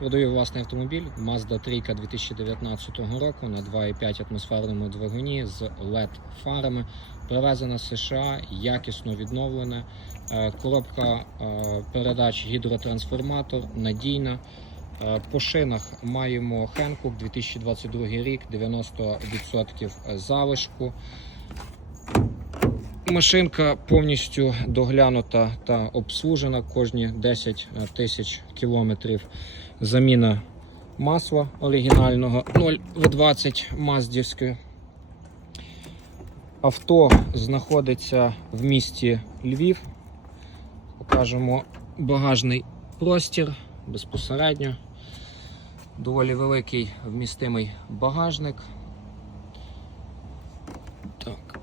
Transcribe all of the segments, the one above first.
Продаю власний автомобіль Mazda 3 2019 року на 2,5 атмосферному двигуні з LED фарами. Привезена з США, якісно відновлена. Е, Коробка е, передач гідротрансформатор, надійна. Е, По шинах маємо Hankook 2022 рік, 90% залишку. Машинка повністю доглянута та обслужена кожні 10 тисяч кілометрів. Заміна масла оригінального 0В20 Маздівське. Авто знаходиться в місті Львів. Покажемо багажний простір безпосередньо. Доволі великий вмістимий багажник. Так.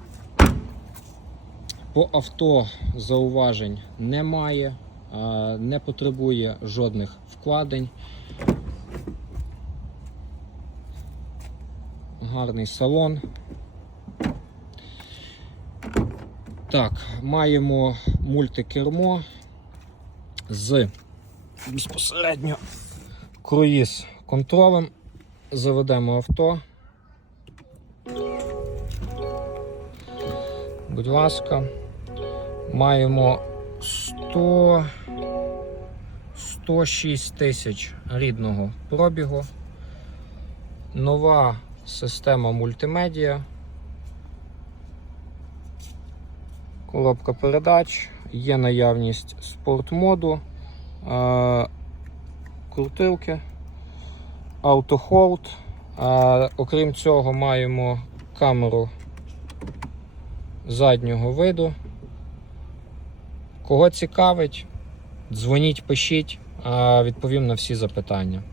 По авто зауважень немає, не потребує жодних вкладень. Гарний салон. Так, маємо мультикермо з безпосередньо круїз контролем. Заведемо авто. Будь ласка, маємо 100, 106 тисяч рідного пробігу. Нова система мультимедіа. Коробка передач, є наявність спортмоду, е, крутилки, автохолд. Е, окрім цього, маємо камеру заднього виду. Кого цікавить, дзвоніть, пишіть, відповім на всі запитання.